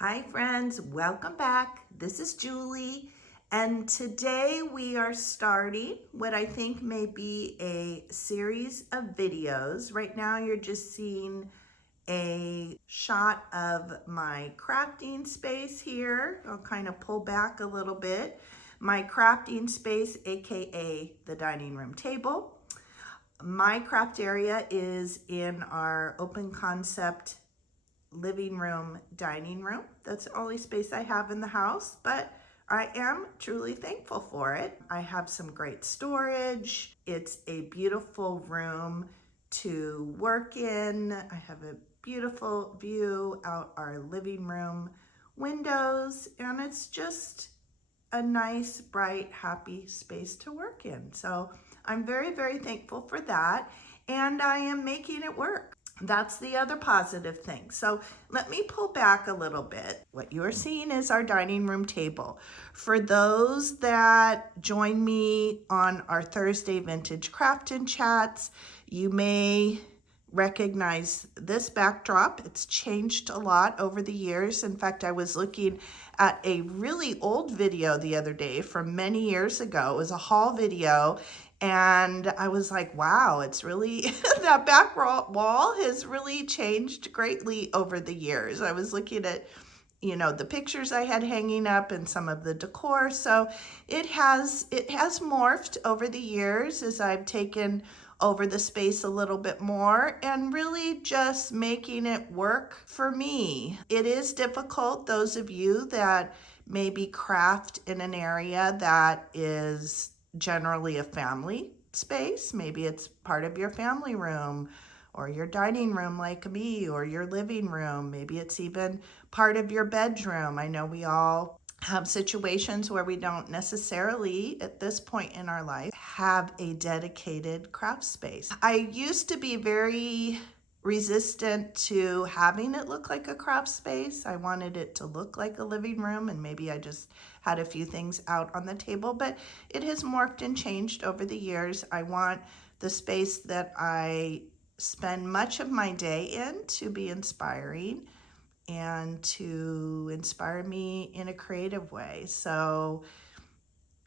Hi friends, welcome back. This is Julie, and today we are starting what I think may be a series of videos. Right now you're just seeing a shot of my crafting space here. I'll kind of pull back a little bit. My crafting space, aka the dining room table. My craft area is in our open concept living room, dining room. That's the only space I have in the house, but I am truly thankful for it. I have some great storage. It's a beautiful room to work in. I have a beautiful view out our living room windows, and it's just a nice, bright, happy space to work in. So I'm very, very thankful for that, and I am making it work. That's the other positive thing. So let me pull back a little bit. What you are seeing is our dining room table. For those that join me on our Thursday Vintage Craft and Chats, you may recognize this backdrop. It's changed a lot over the years. In fact, I was looking at a really old video the other day from many years ago. It was a haul video, and I was like, wow, it's really, that back wall has really changed greatly over the years. I was looking at, the pictures I had hanging up and some of the decor. So it has morphed over the years as I've taken over the space a little bit more and really just making it work for me. It is difficult, those of you that maybe craft in an area that is generally a family space. Maybe it's part of your family room or your dining room like me, or your living room. Maybe it's even part of your bedroom. I know we all have situations where we don't necessarily, at this point in our life, have a dedicated craft space. I used to be very resistant to having it look like a craft space. I wanted it to look like a living room, and maybe I just had a few things out on the table, but it has morphed and changed over the years. I want the space that I spend much of my day in to be inspiring and to inspire me in a creative way. So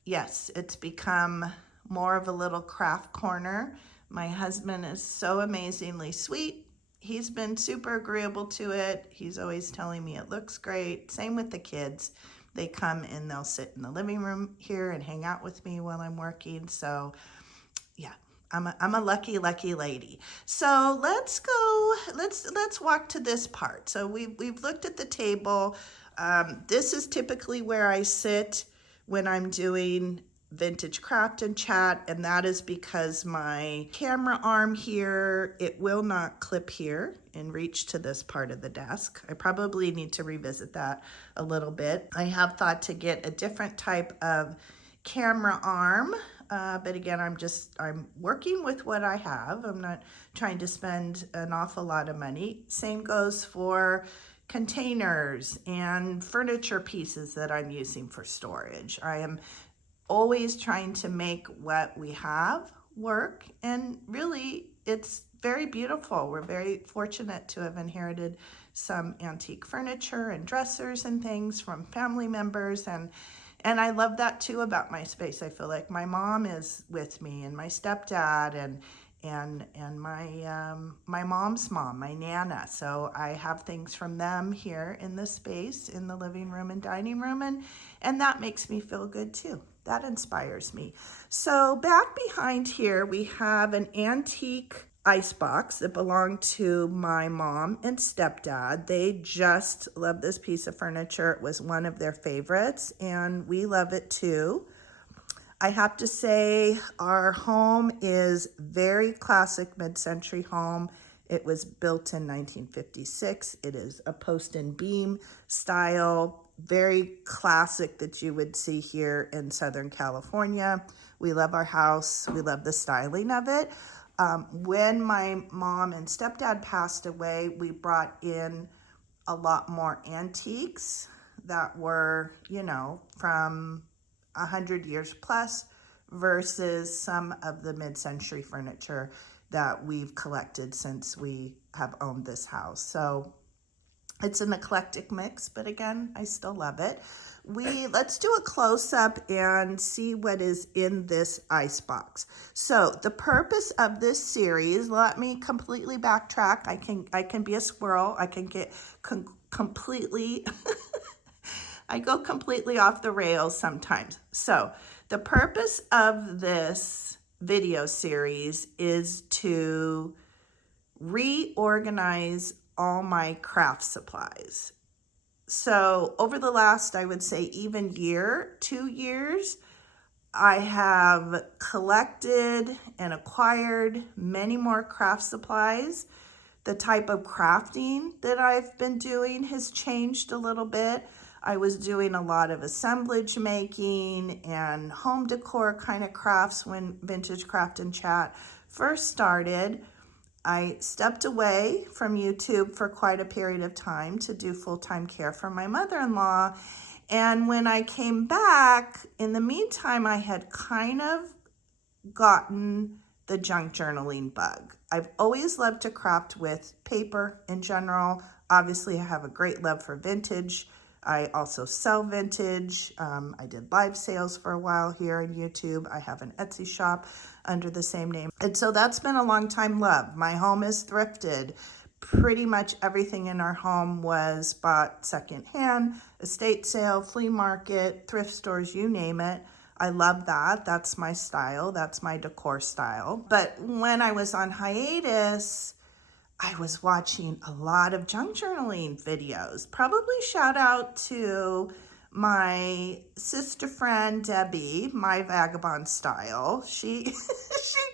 yes, it's become more of a little craft corner. My husband is so amazingly sweet. He's been super agreeable to it. He's always telling me it looks great. Same with the kids. They come and they'll sit in the living room here and hang out with me while I'm working. So yeah, I'm a lucky lady. So let's walk to this part. So we've looked at the table. This is typically where I sit when I'm doing Vintage Craft and Chat, and that is because my camera arm here, it will not clip here and reach to this part of the desk. I probably need to revisit that a little bit. I have thought to get a different type of camera arm, but again, I'm working with what I have. I'm not trying to spend an awful lot of money. Same goes for containers and furniture pieces that I'm using for storage. I am always trying to make what we have work, and really it's very beautiful. We're very fortunate to have inherited some antique furniture and dressers and things from family members, and I love that too about my space. I feel like my mom is with me, and my stepdad, and my mom's mom, my Nana. So I have things from them here in the space, in the living room and dining room, and that makes me feel good too. That inspires me. So back behind here, we have an antique icebox that belonged to my mom and stepdad. They just love this piece of furniture. It was one of their favorites, and we love it too. I have to say our home is very classic mid-century home. It was built in 1956. It is a post and beam style, very classic that you would see here in Southern California. We love our house. We love the styling of it. When my mom and stepdad passed away, we brought in a lot more antiques that were, from 100 years plus versus some of the mid-century furniture that we've collected since we have owned this house. So It's an eclectic mix, but again, I still love it. Let's do a close-up and see what is in this ice box. So the purpose of this series, let me completely backtrack. I can be a squirrel. I can get completely, I go completely off the rails sometimes. So the purpose of this video series is to reorganize all my craft supplies. So over the last, I would say even 2 years, I have collected and acquired many more craft supplies. The type of crafting that I've been doing has changed a little bit. I was doing a lot of assemblage making and home decor kind of crafts when Vintage Craft and Chat first started. I stepped away from YouTube for quite a period of time to do full-time care for my mother-in-law. And when I came back, in the meantime, I had kind of gotten the junk journaling bug. I've always loved to craft with paper in general. Obviously, I have a great love for vintage. I also sell vintage. I did live sales for a while here on YouTube. I have an Etsy shop under the same name. And so that's been a long time love. My home is thrifted. Pretty much everything in our home was bought secondhand, estate sale, flea market, thrift stores, you name it. I love that. That's my style. That's my decor style. But when I was on hiatus, I was watching a lot of junk journaling videos. Probably shout out to my sister friend, Debbie, My Vagabond Style. She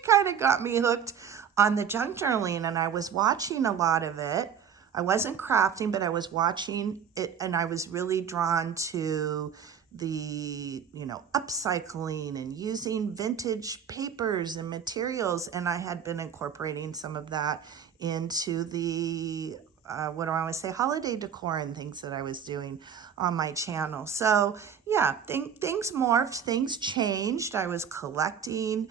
kind of got me hooked on the junk journaling, and I was watching a lot of it. I wasn't crafting, but I was watching it, and I was really drawn to the, upcycling and using vintage papers and materials. And I had been incorporating some of that into the, holiday decor and things that I was doing on my channel. So yeah, things morphed, things changed. I was collecting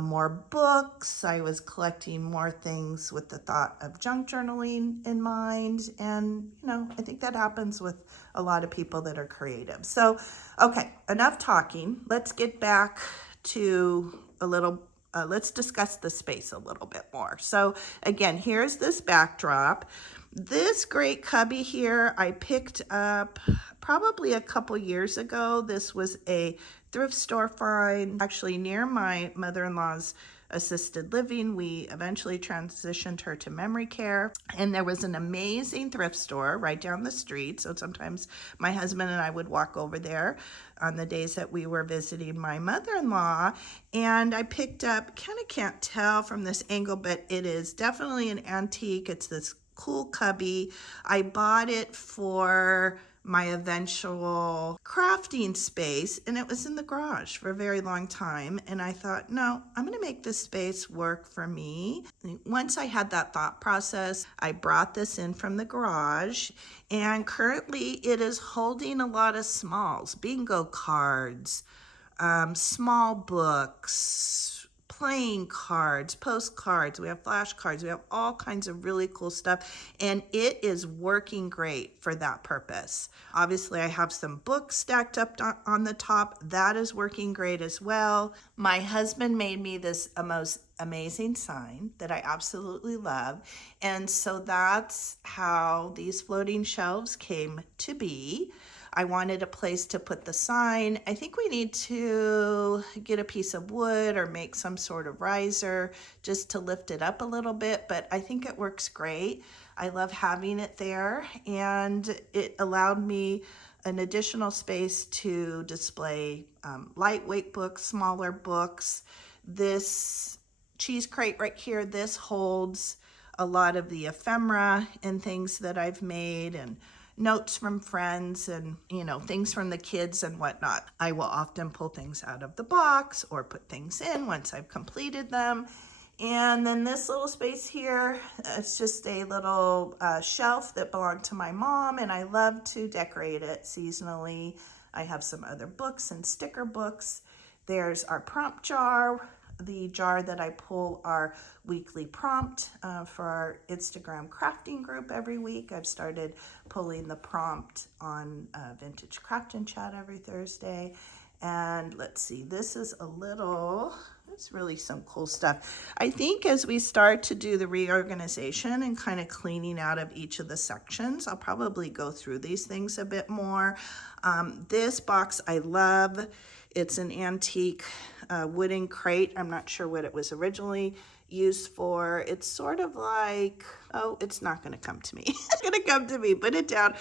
more books. I was collecting more things with the thought of junk journaling in mind. And, I think that happens with a lot of people that are creative. So, okay, enough talking. Let's get back to let's discuss the space a little bit more. So again, here's this backdrop. This great cubby here, I picked up probably a couple years ago. This was a thrift store find, actually near my mother-in-law's assisted living. We eventually transitioned her to memory care, and there was an amazing thrift store right down the street. So sometimes my husband and I would walk over there on the days that we were visiting my mother-in-law, and I picked up, kind of can't tell from this angle, but it is definitely an antique. It's this cool cubby. I bought it for my eventual crafting space, and it was in the garage for a very long time. And I thought, no, I'm going to make this space work for me. Once I had that thought process, I brought this in from the garage, and currently it is holding a lot of smalls, bingo cards, small books, playing cards, postcards, we have flashcards, we have all kinds of really cool stuff, and it is working great for that purpose. Obviously, I have some books stacked up on the top. That is working great as well. My husband made me this most amazing sign that I absolutely love, and so that's how these floating shelves came to be. I wanted a place to put the sign. I think we need to get a piece of wood or make some sort of riser just to lift it up a little bit, but I think it works great. I love having it there, and it allowed me an additional space to display lightweight books, smaller books. This cheese crate right here, this holds a lot of the ephemera and things that I've made, and notes from friends, and things from the kids and whatnot. I will often pull things out of the box or put things in once I've completed them. And then this little space here, it's just a little shelf that belonged to my mom, and I love to decorate it seasonally. I have some other books and sticker books. There's our prompt jar, the jar that I pull our weekly prompt for our Instagram crafting group every week. I've started pulling the prompt on Vintage Craft and Chat every Thursday. And let's see, this is it's really some cool stuff. I think as we start to do the reorganization and kind of cleaning out of each of the sections, I'll probably go through these things a bit more. This box I love. It's an antique wooden crate. I'm not sure what it was originally used for. It's sort of like, oh, it's not going to come to me. It's going to come to me. Put it down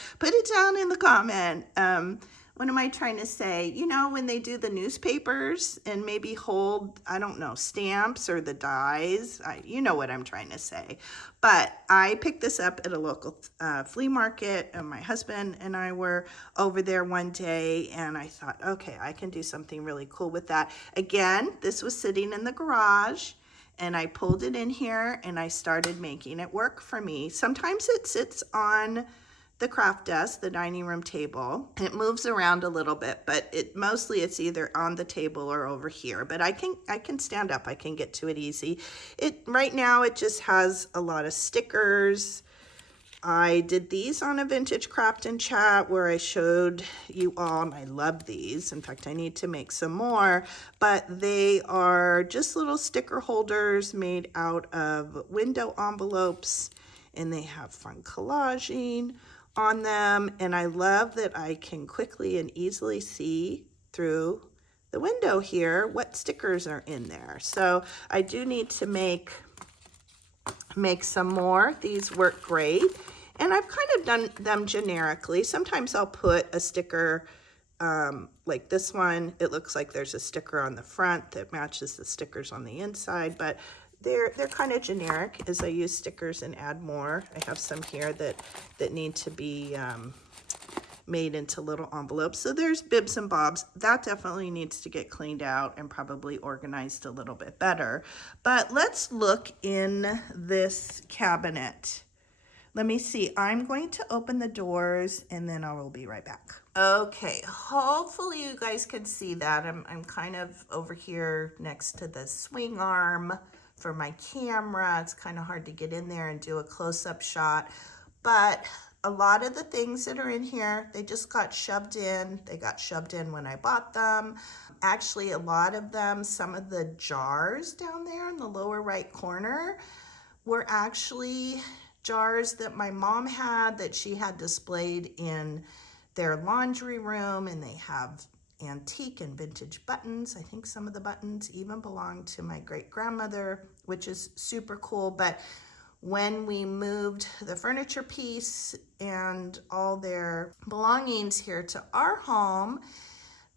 in the comment. What am I trying to say? You know, when they do the newspapers and maybe hold, I don't know, stamps or the dies, you know what I'm trying to say. But I picked this up at a local flea market, and my husband and I were over there one day, and I thought, okay, I can do something really cool with that. Again, this was sitting in the garage, and I pulled it in here, and I started making it work for me. Sometimes it sits on the craft desk, the dining room table. It moves around a little bit, but mostly it's either on the table or over here. But I can stand up. I can get to it easy. Right now it just has a lot of stickers. I did these on a Vintage Craft and Chat where I showed you all, and I love these. In fact, I need to make some more, but they are just little sticker holders made out of window envelopes, and they have fun collaging on them, and I love that I can quickly and easily see through the window here what stickers are in there. So I do need to make some more. These work great, and I've kind of done them generically. Sometimes I'll put a sticker like this one. It looks like there's a sticker on the front that matches the stickers on the inside, but they're kind of generic as I use stickers and add more. I have some here that need to be made into little envelopes. So there's bibs and bobs. That definitely needs to get cleaned out and probably organized a little bit better. But let's look in this cabinet. Let me see. I'm going to open the doors and then I will be right back. Okay, hopefully you guys can see that. I'm kind of over here next to the swing arm for my camera. It's kind of hard to get in there and do a close-up shot, but a lot of the things that are in here, they just got shoved in. They got shoved in when I bought them. Actually, a lot of them, some of the jars down there in the lower right corner were actually jars that my mom had that she had displayed in their laundry room, and they have antique and vintage buttons. I think some of the buttons even belong to my great-grandmother, which is super cool. But when we moved the furniture piece and all their belongings here to our home,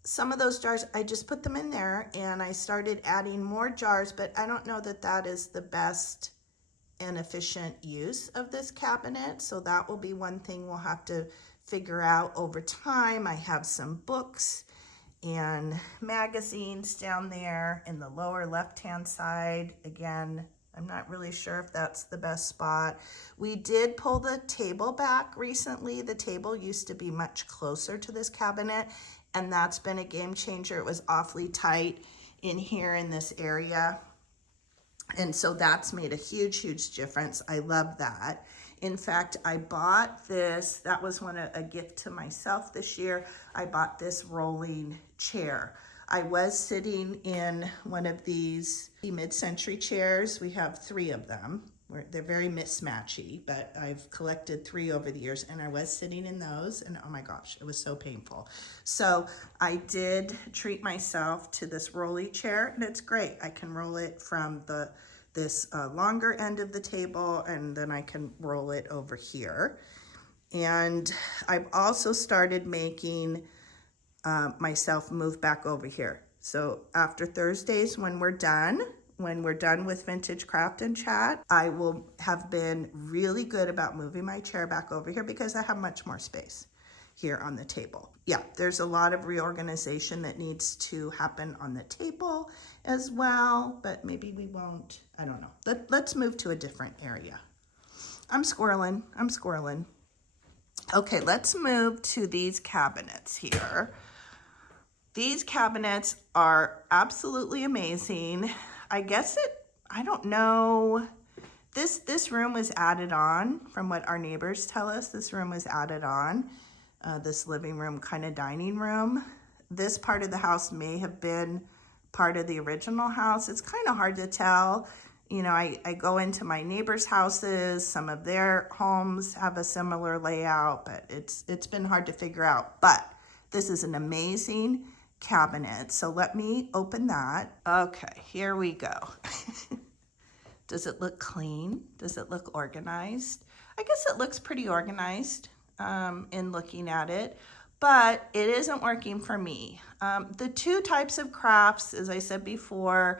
some of those jars, I just put them in there and I started adding more jars, but I don't know that that is the best and efficient use of this cabinet. So that will be one thing we'll have to figure out over time. I have some books and magazines down there in the lower left-hand side. Again, I'm not really sure if that's the best spot. We did pull the table back recently. The table used to be much closer to this cabinet, and that's been a game changer. It was awfully tight in here in this area. And so that's made a huge, huge difference. I love that. In fact, I bought this, that was a gift to myself this year. I bought this rolling chair. I was sitting in one of these mid-century chairs. We have 3 of them. They're very mismatchy, but I've collected 3 over the years, and I was sitting in those, and oh my gosh, it was so painful. So I did treat myself to this rolly chair, and it's great. I can roll it from this longer end of the table, and then I can roll it over here. And I've also started making myself move back over here. So after Thursdays, when we're done with Vintage Craft and Chat, I will have been really good about moving my chair back over here because I have much more space here on the table. Yeah, there's a lot of reorganization that needs to happen on the table as well, but maybe we won't, I don't know. Let's move to a different area. I'm squirreling. Okay, let's move to these cabinets here. These cabinets are absolutely amazing. I guess I don't know. This room was added on from what our neighbors tell us. This room was added on, this living room kind of dining room. This part of the house may have been part of the original house. It's kind of hard to tell. You know, I go into my neighbors' houses. Some of their homes have a similar layout, but it's been hard to figure out. But this is an amazing cabinet. So let me open that. Okay, here we go. Does it look clean? Does it look organized? I guess it looks pretty organized in looking at it, but it isn't working for me. The two types of crafts, as I said before,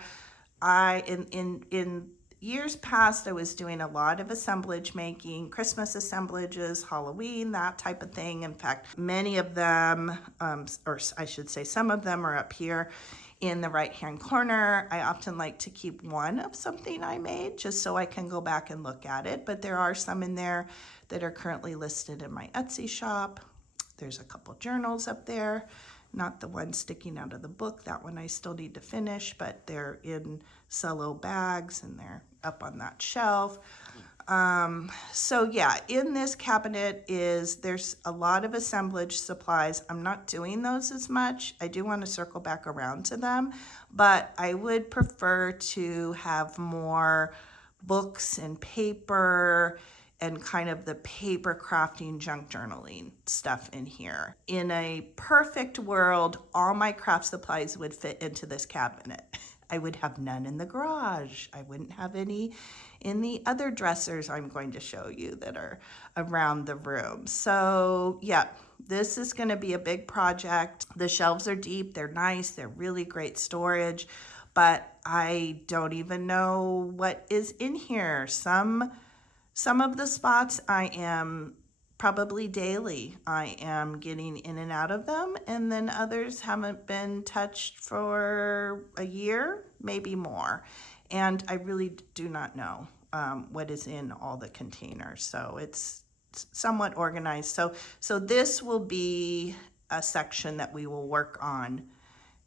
in years past, I was doing a lot of assemblage making, Christmas assemblages, Halloween, that type of thing. In fact, many of them, or I should say some of them, are up here in the right-hand corner. I often like to keep one of something I made just so I can go back and look at it, but there are some in there that are currently listed in my Etsy shop. There's a couple journals up there, not the one sticking out of the book. That one I still need to finish, but they're in cello bags and they're up on that shelf. So yeah, in this cabinet there's a lot of assemblage supplies. I'm not doing those as much. I do want to circle back around to them, but I would prefer to have more books and paper and kind of the paper crafting, junk journaling stuff in here. In a perfect world, all my craft supplies would fit into this cabinet. I would have none in the garage. I wouldn't have any in the other dressers I'm going to show you that are around the room. So yeah, this is gonna be a big project. The shelves are deep, they're nice, they're really great storage, but I don't even know what is in here. Some of the spots I am probably daily. I am getting in and out of them, and then others haven't been touched for a year, maybe more. And I really do not know what is in all the containers. So it's somewhat organized. So this will be a section that we will work on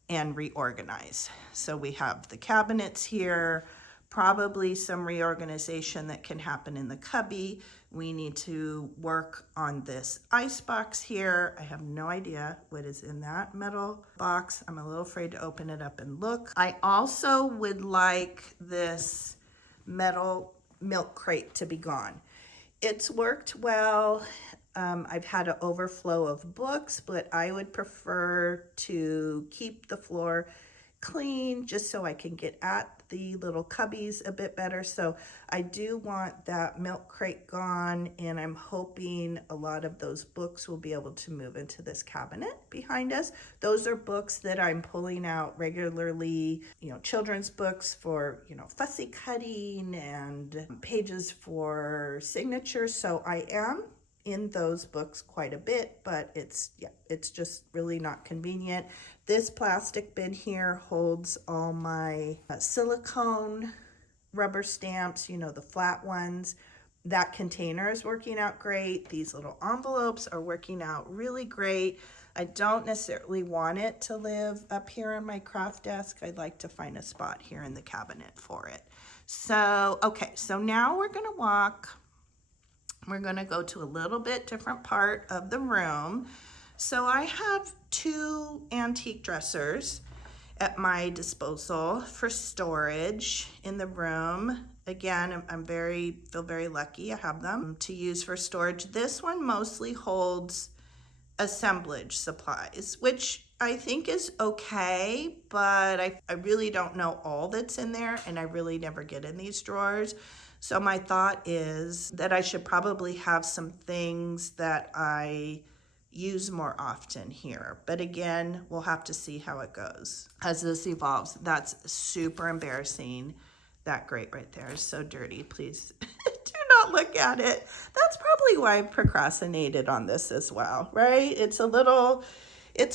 and reorganize. So we have the cabinets here, probably some reorganization that can happen in the cubby. We need to work on this ice box here. I have no idea what is in that metal box. I'm a little afraid to open it up and look. I also would like this metal milk crate to be gone. It's worked well. I've had an overflow of books, but I would prefer to keep the floor clean just so I can get at the little cubbies a bit better. So I do want that milk crate gone, and I'm hoping a lot of those books will be able to move into this cabinet behind us. Those are books that I'm pulling out regularly, you know, children's books for, you know, fussy cutting and pages for signatures. So I am in those books quite a bit, but it's just really not convenient. This plastic bin here holds all my silicone rubber stamps, you know, the flat ones. That container is working out great. These little envelopes are working out really great. I don't necessarily want it to live up here on my craft desk. I'd like to find a spot here in the cabinet for it. So, okay, so now we're gonna go to a little bit different part of the room. So I have two antique dressers at my disposal for storage in the room. Again, feel very lucky I have them to use for storage. This one mostly holds assemblage supplies, which I think is okay, but I really don't know all that's in there, and I really never get in these drawers. So my thought is that I should probably have some things that I use more often here. But again, we'll have to see how it goes as this evolves. That's super embarrassing. That grate right there is so dirty. Please do not look at it. That's probably why I procrastinated on this as well, right? It's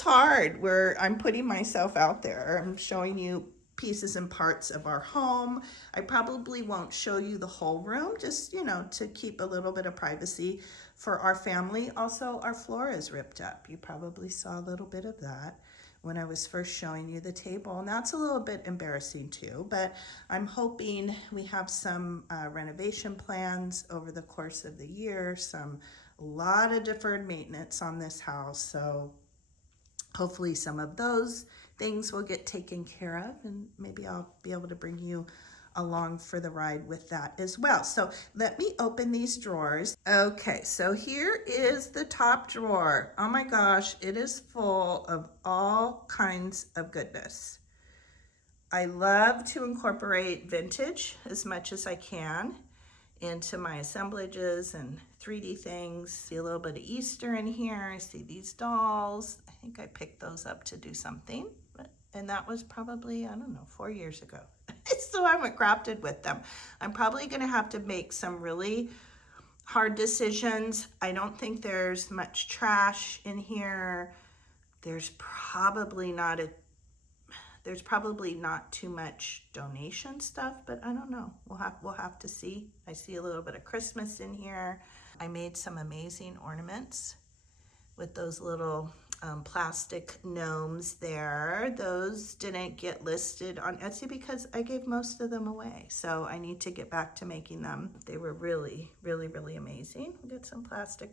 hard where I'm putting myself out there. I'm showing you pieces and parts of our home. I probably won't show you the whole room, just, you know, to keep a little bit of privacy for our family. Also, our floor is ripped up. You probably saw a little bit of that. when I was first showing you the table, and that's a little bit embarrassing too, but I'm hoping we have some renovation plans over the course of the year, a lot of deferred maintenance on this house, so hopefully some of those things will get taken care of, and maybe I'll be able to bring you along for the ride with that as well. So let me open these drawers. Okay, so here is the top drawer. Oh my gosh, it is full of all kinds of goodness. I love to incorporate vintage as much as I can into my assemblages and 3D things. See a little bit of Easter in here. I see these dolls. I think I picked those up to do something, and that was probably, I don't know, 4 years ago. So I haven't crafted with them. I'm probably gonna have to make some really hard decisions. I don't think there's much trash in here. There's probably not too much donation stuff, but I don't know. We'll have to see. I see a little bit of Christmas in here. I made some amazing ornaments with those little plastic gnomes there. Those didn't get listed on Etsy because I gave most of them away. So I need to get back to making them. They were really, really, really amazing. We got some plastic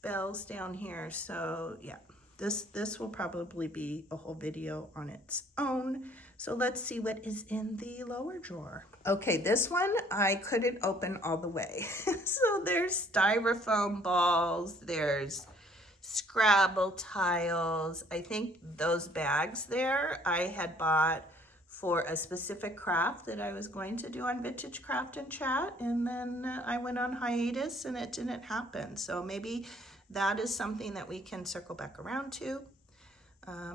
bells down here. So yeah, this will probably be a whole video on its own. So let's see what is in the lower drawer. Okay, this one I couldn't open all the way. So there's styrofoam balls, there's Scrabble tiles. I think those bags there I had bought for a specific craft that I was going to do on Vintage Craft and Chat, and then I went on hiatus and it didn't happen. So maybe that is something that we can circle back around to,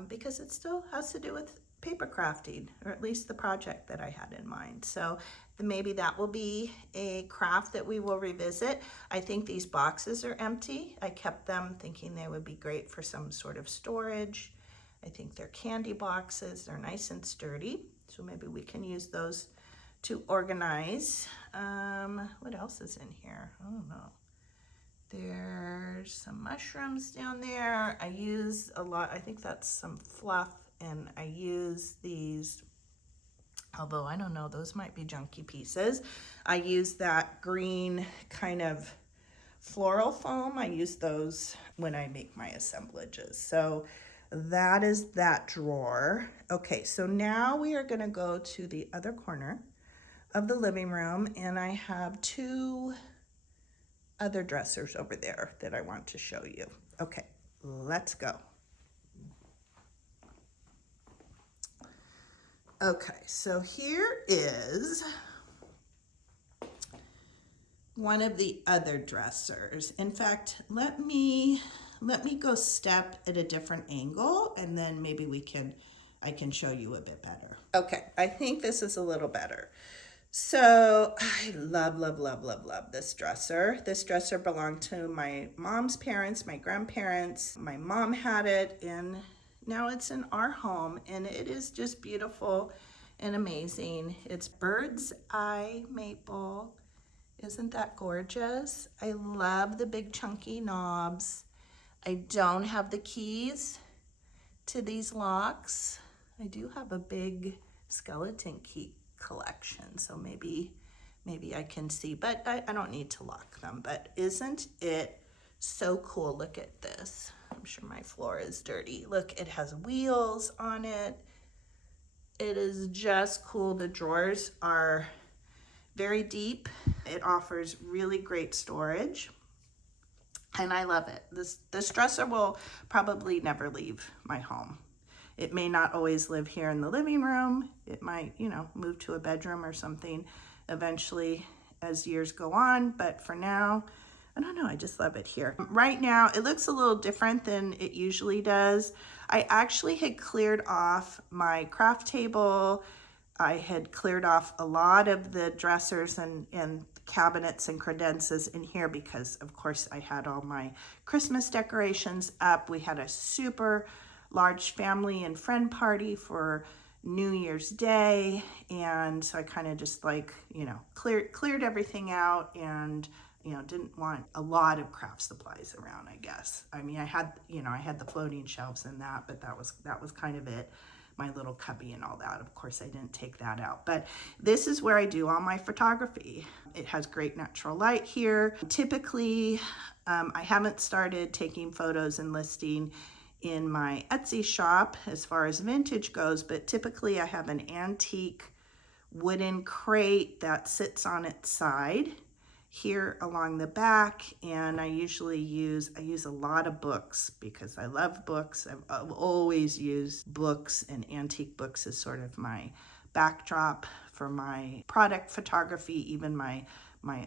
because it still has to do with paper crafting, or at least the project that I had in mind. So maybe that will be a craft that we will revisit. I think these boxes are empty. I kept them thinking they would be great for some sort of storage. I think they're candy boxes. They're nice and sturdy. So maybe we can use those to organize. What else is in here? I don't know. There's some mushrooms down there. I use a lot, I think that's some fluff, and I use these, although I don't know, those might be junky pieces. I use that green kind of floral foam. I use those when I make my assemblages. So that is that drawer. Okay, so now we are gonna go to the other corner of the living room, and I have two other dressers over there that I want to show you. Okay, let's go. Okay, so here is one of the other dressers. In fact, let me go step at a different angle, and then maybe I can show you a bit better. Okay, I think this is a little better. So I love, love, love, love, love this dresser. This dresser belonged to my mom's parents, my grandparents. My mom had it, and now it's in our home, and it is just beautiful and amazing. It's bird's eye maple. Isn't that gorgeous? I love the big chunky knobs. I don't have the keys to these locks. I do have a big skeleton key collection, so maybe I can see, but I don't need to lock them. But isn't it so cool? Look at this. I'm sure my floor is dirty. Look, it has wheels on it. It is just cool. The drawers are very deep. It offers really great storage, and I love it. This dresser will probably never leave my home. It may not always live here in the living room. It might, move to a bedroom or something eventually as years go on. But for now, I don't know, I just love it here. Right now, it looks a little different than it usually does. I actually had cleared off my craft table. I had cleared off a lot of the dressers and cabinets and credenzas in here because, of course, I had all my Christmas decorations up. We had a super large family and friend party for New Year's Day, and so I kind of just cleared everything out and didn't want a lot of craft supplies around, I guess. I mean, I had the floating shelves and that, but that was kind of it. My little cubby and all that. Of course, I didn't take that out, but this is where I do all my photography. It has great natural light here. Typically, I haven't started taking photos and listing in my Etsy shop as far as vintage goes, but typically I have an antique wooden crate that sits on its side here along the back, and I usually use a lot of books because I love books. I've always used books and antique books as sort of my backdrop for my product photography, even my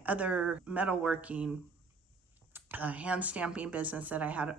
other metalworking hand stamping business that I had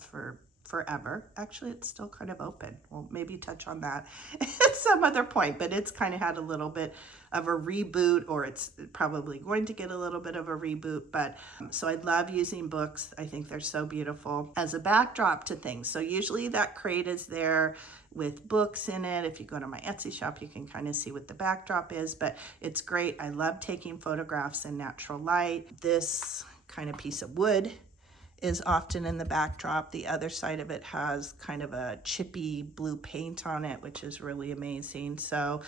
for forever. Actually, it's still kind of open. We'll maybe touch on that at some other point, but it's kind of had a little bit of a reboot, or it's probably going to get a little bit of a reboot. But so I love using books. I think they're so beautiful as a backdrop to things. So usually that crate is there with books in it. If you go to my Etsy shop, you can kind of see what the backdrop is, but it's great. I love taking photographs in natural light. This kind of piece of wood is often in the backdrop. The other side of it has kind of a chippy blue paint on it, which is really amazing. So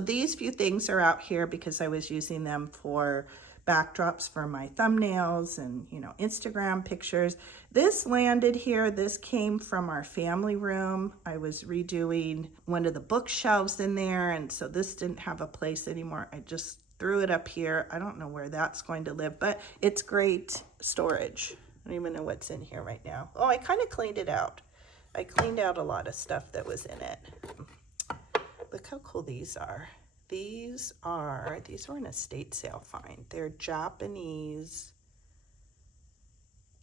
these few things are out here because I was using them for backdrops for my thumbnails and Instagram pictures. This landed here. This came from our family room. I was redoing one of the bookshelves in there, and so this didn't have a place anymore. I just threw it up here. I don't know where that's going to live, but it's great storage. I don't even know what's in here right now. Oh, I kind of cleaned it out. I cleaned out a lot of stuff that was in it. Look how cool these are. These were an estate sale find. They're Japanese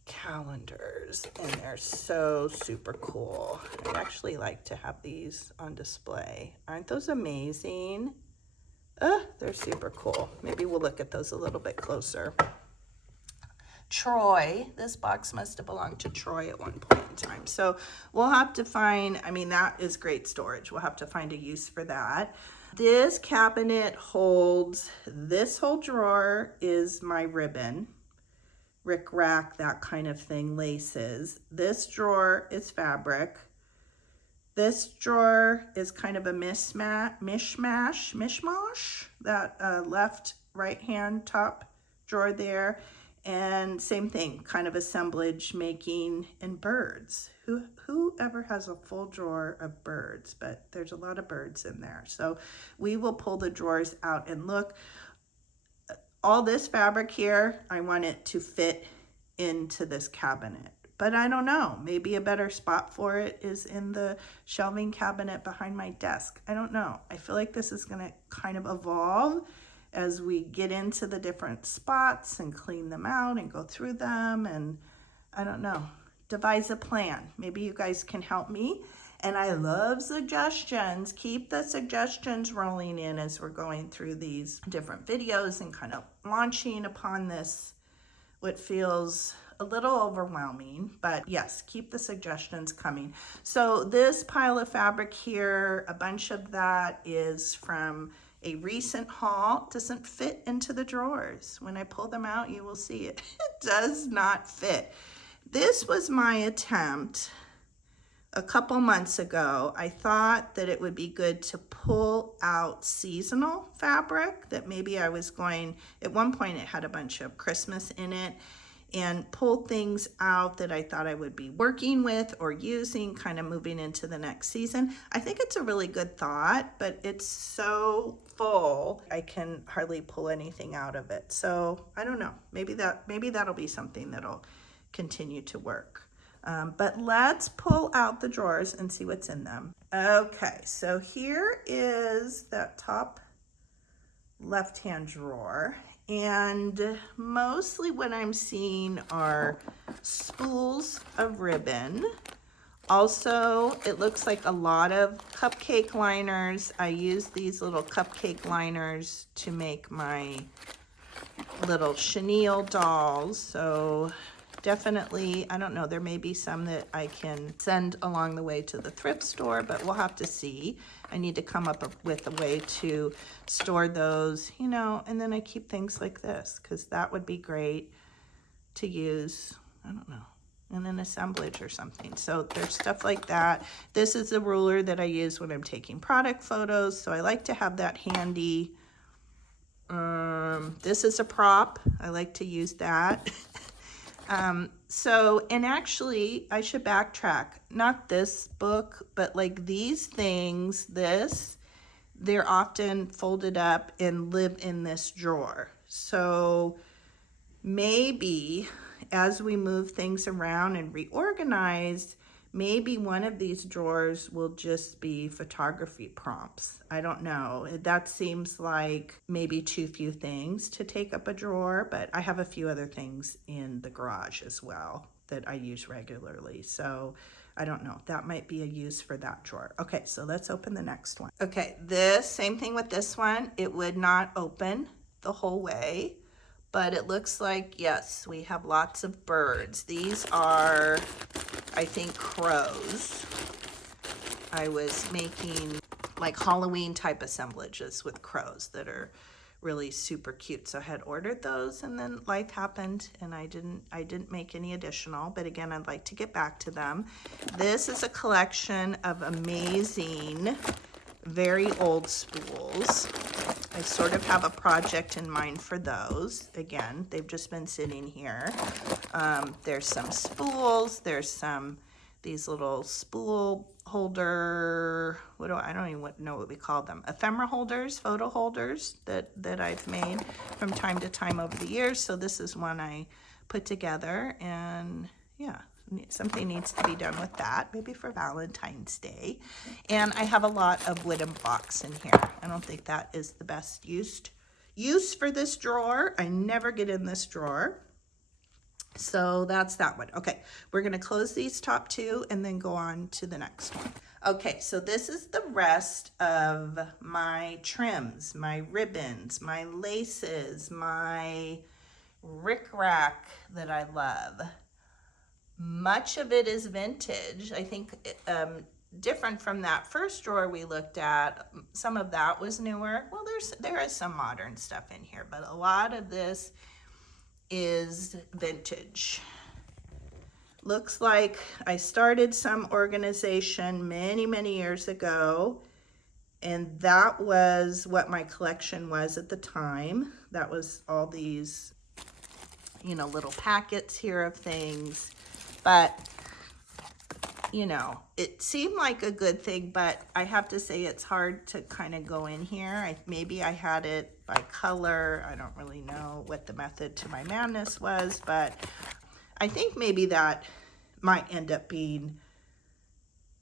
calendars, and they're so super cool. I'd actually like to have these on display. Aren't those amazing? They're super cool. Maybe we'll look at those a little bit closer. Troy, this box must have belonged to Troy at one point in time. So we'll have to find, that is great storage. We'll have to find a use for that. This cabinet holds, this whole drawer is my ribbon, rickrack, that kind of thing, laces. This drawer is fabric. This drawer is kind of a mishmash, that left right hand top drawer there. And same thing, kind of assemblage, making, and birds. Who ever has a full drawer of birds? But there's a lot of birds in there. So we will pull the drawers out and look. All this fabric here, I want it to fit into this cabinet. But I don't know, maybe a better spot for it is in the shelving cabinet behind my desk. I don't know. I feel like this is gonna kind of evolve as we get into the different spots and clean them out and go through them, and I don't know, devise a plan. Maybe you guys can help me. And I love suggestions. Keep the suggestions rolling in as we're going through these different videos and kind of launching upon this, what feels a little overwhelming, but yes, keep the suggestions coming. So this pile of fabric here, a bunch of that is from a recent haul. Doesn't fit into the drawers. When I pull them out, you will see it. It does not fit. This was my attempt a couple months ago. I thought that it would be good to pull out seasonal fabric that maybe I was going, at one point it had a bunch of Christmas in it, and pull things out that I thought I would be working with or using, kind of moving into the next season. I think it's a really good thought, but it's so full, I can hardly pull anything out of it. So I don't know, maybe that'll be something that'll continue to work. But let's pull out the drawers and see what's in them. Okay, so here is that top left-hand drawer. And mostly what I'm seeing are spools of ribbon. Also, it looks like a lot of cupcake liners. I use these little cupcake liners to make my little chenille dolls. So definitely, I don't know, there may be some that I can send along the way to the thrift store, but we'll have to see. I need to come up with a way to store those, you know, and then I keep things like this because that would be great to use, I don't know, in an assemblage or something. So there's stuff like that. This is the ruler that I use when I'm taking product photos, so I like to have that handy. This is a prop. I like to use that. And actually, I should backtrack. Not this book, but like these things, they're often folded up and live in this drawer. So maybe as we move things around and reorganize, maybe one of these drawers will just be photography prompts. I don't know. That seems like maybe too few things to take up a drawer, but I have a few other things in the garage as well that I use regularly. So I don't know. That might be a use for that drawer. Okay, so let's open the next one. Okay, same thing with this one. It would not open the whole way, but it looks like, yes, we have lots of birds. These are, I think, crows. I was making like Halloween type assemblages with crows that are really super cute. So I had ordered those and then life happened and I didn't make any additional, but again, I'd like to get back to them. This is a collection of amazing, very old spools. I sort of have a project in mind for those. Again, they've just been sitting here. There's some spools. There's these little spool holder, I don't even know what we call them. Ephemera holders, photo holders that I've made from time to time over the years. So this is one I put together, and yeah, something needs to be done with that, maybe for Valentine's Day. And I have a lot of wooden blocks in here. I don't think that is the best use for this drawer. I never get in this drawer. So that's that one. Okay, we're gonna close these top two and then go on to the next one. Okay, so this is the rest of my trims, my ribbons, my laces, my rickrack that I love. Much of it is vintage. I think different from that first drawer we looked at. Some of that was newer. Well, there is some modern stuff in here, but a lot of this is vintage. Looks like I started some organization many years ago, and that was what my collection was at the time. That was all these, you know, little packets here of things. But, you know, it seemed like a good thing, but I have to say it's hard to kind of go in here. Maybe I had it by color. I don't really know what the method to my madness was, but I think maybe that might end up being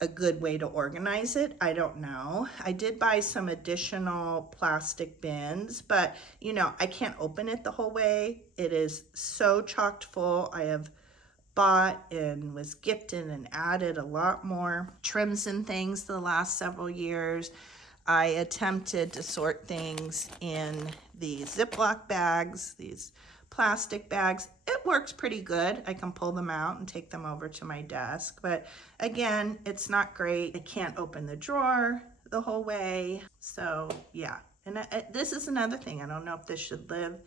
a good way to organize it. I don't know. I did buy some additional plastic bins, but, you know, I can't open it the whole way. It is so chocked full. I have bought and was gifted and added a lot more trims and things the last several years. I attempted to sort things in these Ziploc bags, these plastic bags. It works pretty good. I can pull them out and take them over to my desk, but again, it's not great. I can't open the drawer the whole way. So yeah, and this is another thing. I don't know if this should live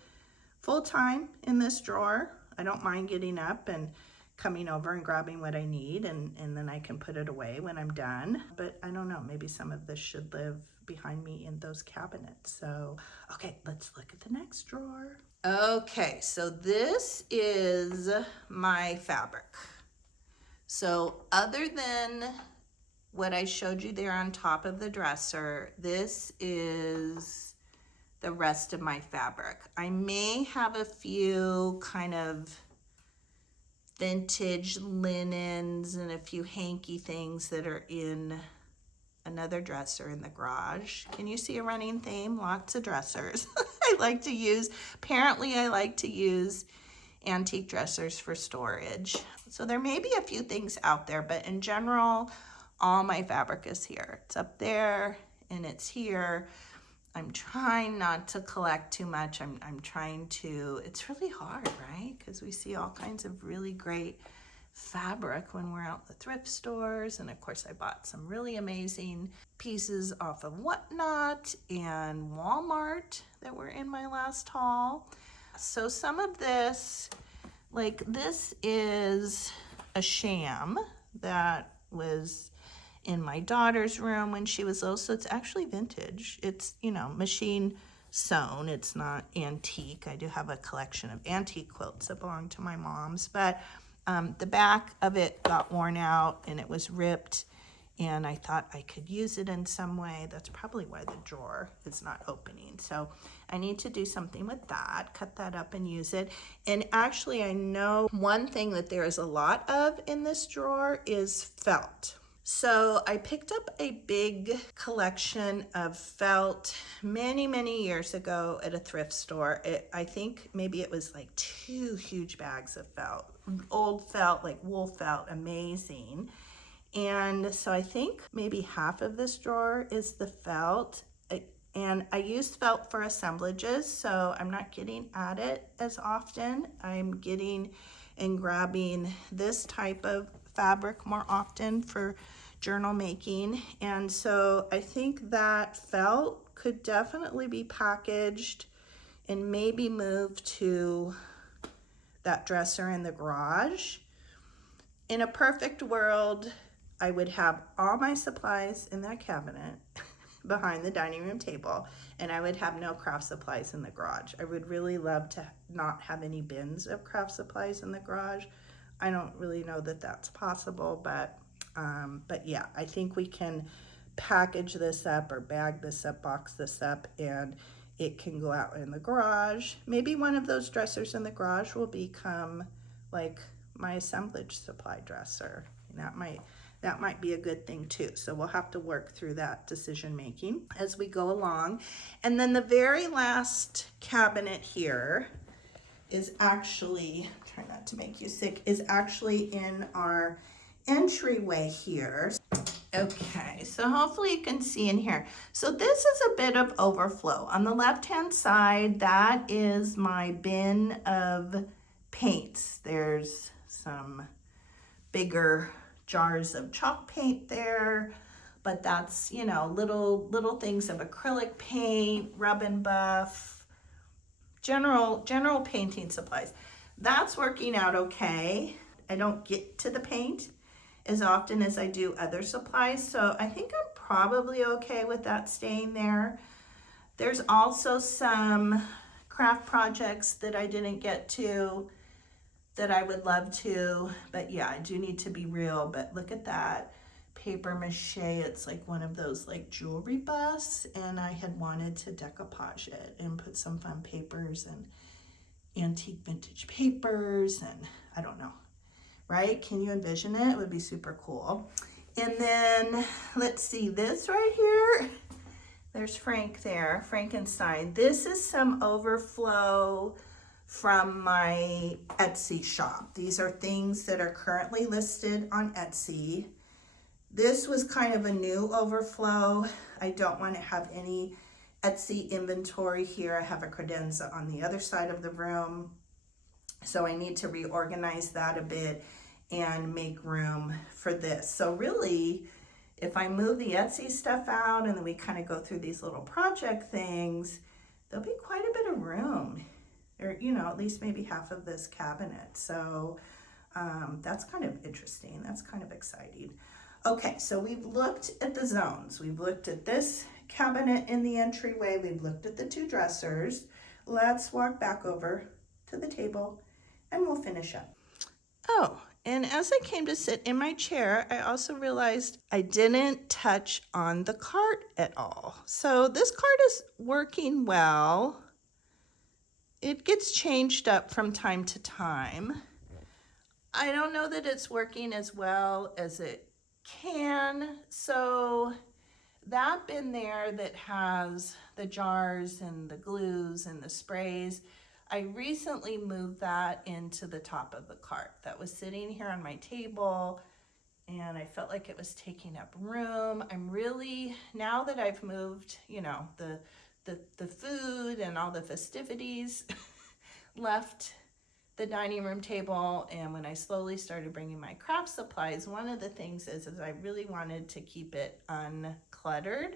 full-time in this drawer. I don't mind getting up and coming over and grabbing what I need, and then I can put it away when I'm done. But I don't know, maybe some of this should live behind me in those cabinets. So, okay, let's look at the next drawer. Okay, so this is my fabric. So other than what I showed you there on top of the dresser, this is the rest of my fabric. I may have a few kind of vintage linens and a few hanky things that are in another dresser in the garage. Can you see a running theme? Lots of dressers. Apparently I like to use antique dressers for storage. So there may be a few things out there, but in general, all my fabric is here. It's up there and it's here. I'm trying not to collect too much. I'm trying to, it's really hard, right? Because we see all kinds of really great fabric when we're out in the thrift stores. And of course I bought some really amazing pieces off of Whatnot and Walmart that were in my last haul. So some of this, like this is a sham that was in my daughter's room when she was little. So it's actually vintage. It's, you know, machine sewn. It's not antique. I do have a collection of antique quilts that belong to my mom's, but the back of it got worn out and it was ripped, and I thought I could use it in some way. That's probably why the drawer is not opening. So I need to do something with that, cut that up and use it. And actually I know one thing that there is a lot of in this drawer is felt. So I picked up a big collection of felt many years ago at a thrift store. I think maybe it was like 2 huge bags of felt, old felt, like wool felt, amazing. And so I think maybe half of this drawer is the felt. And I used felt for assemblages, so I'm not getting at it as often. I'm getting and grabbing this type of fabric more often for journal making. And so I think that felt could definitely be packaged and maybe moved to that dresser in the garage. In a perfect world, I would have all my supplies in that cabinet behind the dining room table, and I would have no craft supplies in the garage. I would really love to not have any bins of craft supplies in the garage. I don't really know that that's possible, but yeah, I think we can package this up or bag this up, box this up, and it can go out in the garage. Maybe one of those dressers in the garage will become like my assemblage supply dresser. And that might be a good thing too. So we'll have to work through that decision making as we go along. And then the very last cabinet here is actually, try not to make you sick, is actually in our entryway here. Okay, so hopefully you can see in here. So this is a bit of overflow. On the left-hand side, that is my bin of paints. There's some bigger jars of chalk paint there, but that's, you know, little things of acrylic paint, rub and buff, general painting supplies. That's working out okay. I don't get to the paint as often as I do other supplies, so I think I'm probably okay with that staying there. There's also some craft projects that I didn't get to that I would love to, but yeah, I do need to be real. But look at that paper mache. It's like one of those like jewelry busts, and I had wanted to decoupage it and put some fun papers and antique vintage papers, and I don't know, right? Can you envision it? It would be super cool. And then let's see this right here. There's Frank there, Frankenstein. This is some overflow from my Etsy shop. These are things that are currently listed on Etsy. This was kind of a new overflow. I don't want to have any Etsy inventory here. I have a credenza on the other side of the room, so I need to reorganize that a bit and make room for this. So really, if I move the Etsy stuff out and then we kind of go through these little project things, there'll be quite a bit of room, or, you know, at least maybe half of this cabinet. So that's kind of interesting. That's kind of exciting. Okay, so we've looked at the zones. We've looked at this cabinet in the entryway. We've looked at the 2 dressers. Let's walk back over to the table and we'll finish up. Oh, and as I came to sit in my chair, I also realized I didn't touch on the cart at all. So this cart is working well. It gets changed up from time to time. I don't know that it's working as well as it can. So that bin there that has the jars and the glues and the sprays, I recently moved that into the top of the cart. That was sitting here on my table and I felt like it was taking up room. I'm really, now that I've moved, you know, the the food and all the festivities left the dining room table, and when I slowly started bringing my craft supplies, one of the things is I really wanted to keep it uncluttered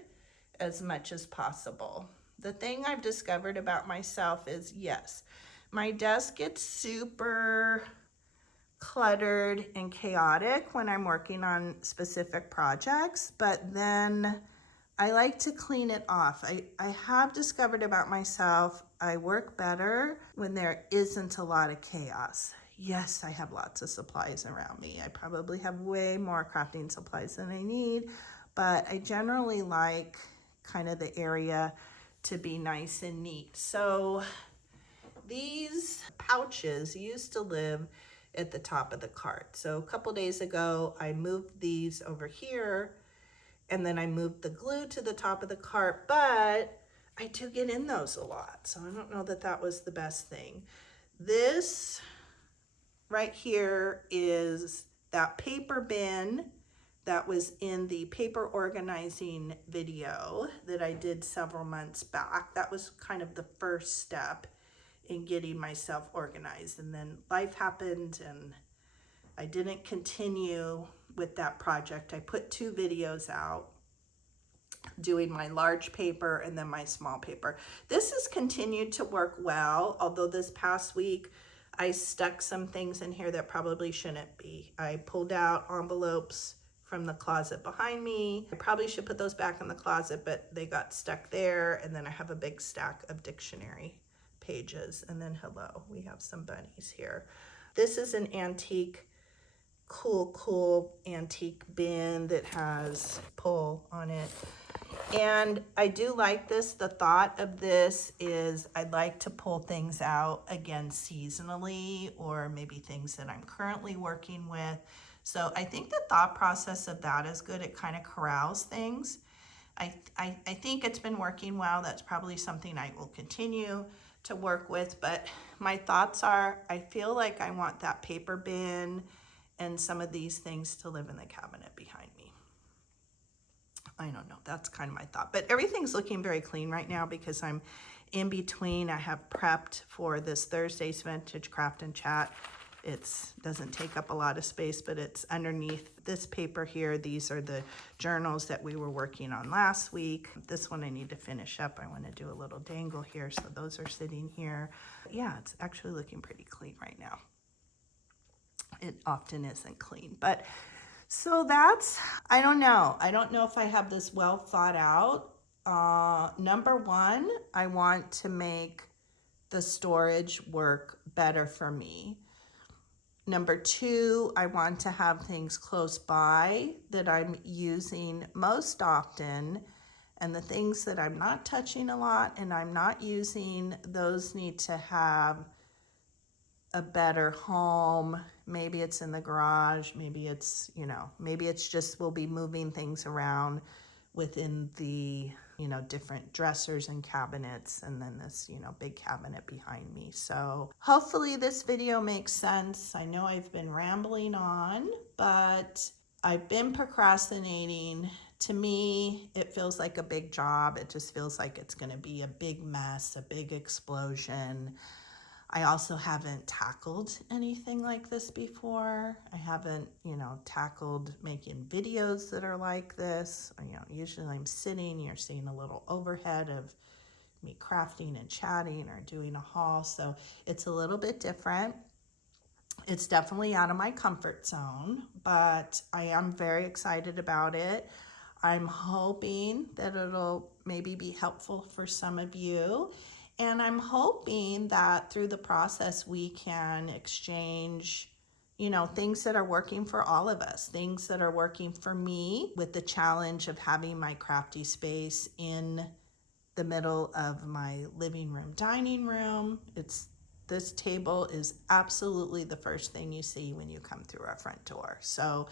as much as possible. The thing I've discovered about myself is, yes, my desk gets super cluttered and chaotic when I'm working on specific projects, but then I like to clean it off. I have discovered about myself, I work better when there isn't a lot of chaos. Yes, I have lots of supplies around me. I probably have way more crafting supplies than I need, but I generally like kind of the area to be nice and neat. So these pouches used to live at the top of the cart. So a couple days ago, I moved these over here, and then I moved the glue to the top of the cart, but I do get in those a lot. So I don't know that that was the best thing. This right here is that paper bin that was in the paper organizing video that I did several months back. That was kind of the first step in getting myself organized. And then life happened and I didn't continue with that project. I put 2 videos out doing my large paper and then my small paper. This has continued to work well, although this past week I stuck some things in here that probably shouldn't be. I pulled out envelopes from the closet behind me. I probably should put those back in the closet, but they got stuck there. And then I have a big stack of dictionary pages. And then hello, we have some bunnies here. This is an antique, cool antique bin that has pull on it. And I do like this. The thought of this is I'd like to pull things out again seasonally, or maybe things that I'm currently working with. So I think the thought process of that is good. It kind of corrals things. I think it's been working well. That's probably something I will continue to work with, but my thoughts are, I feel like I want that paper bin and some of these things to live in the cabinet behind me. I don't know, that's kind of my thought, but everything's looking very clean right now because I'm in between. I have prepped for this Thursday's Vintage Craft and Chat. It doesn't take up a lot of space, but it's underneath this paper here. These are the journals that we were working on last week. This one I need to finish up. I want to do a little dangle here, so those are sitting here. Yeah, it's actually looking pretty clean right now. It often isn't clean, but so that's, I don't know if I have this well thought out. Number one, I want to make the storage work better for me. Number two, I want to have things close by that I'm using most often, and the things that I'm not touching a lot and I'm not using, those need to have a better home. Maybe it's in the garage, maybe it's, maybe it's just we'll be moving things around within the, different dressers and cabinets, and then this, big cabinet behind me. So hopefully this video makes sense. I know I've been rambling on, but I've been procrastinating. To me, it feels like a big job. It just feels like it's going to be a big mess, a big explosion. I also haven't tackled anything like this before. I haven't, tackled making videos that are like this. Usually I'm sitting, you're seeing a little overhead of me crafting and chatting or doing a haul. So it's a little bit different. It's definitely out of my comfort zone, but I am very excited about it. I'm hoping that it'll maybe be helpful for some of you. And I'm hoping that through the process, we can exchange, things that are working for all of us, things that are working for me with the challenge of having my crafty space in the middle of my living room, dining room. This table is absolutely the first thing you see when you come through our front door. So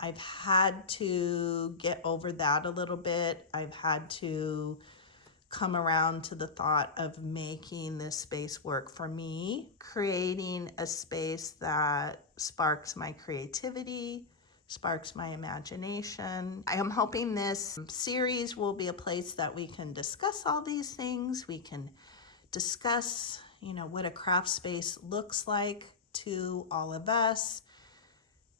I've had to get over that a little bit. I've had to come around to the thought of making this space work for me, creating a space that sparks my creativity, sparks my imagination. I am hoping this series will be a place that we can discuss all these things. We can discuss, what a craft space looks like to all of us,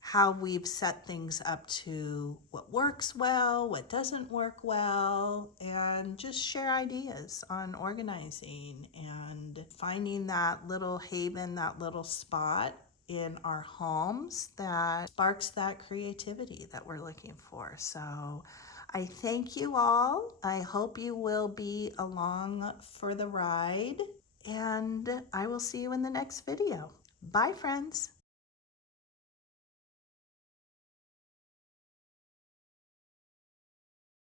how we've set things up to what works well, what doesn't work well, and just share ideas on organizing and finding that little haven, that little spot in our homes that sparks that creativity that we're looking for. So I thank you all. I hope you will be along for the ride, and I will see you in the next video. Bye, friends.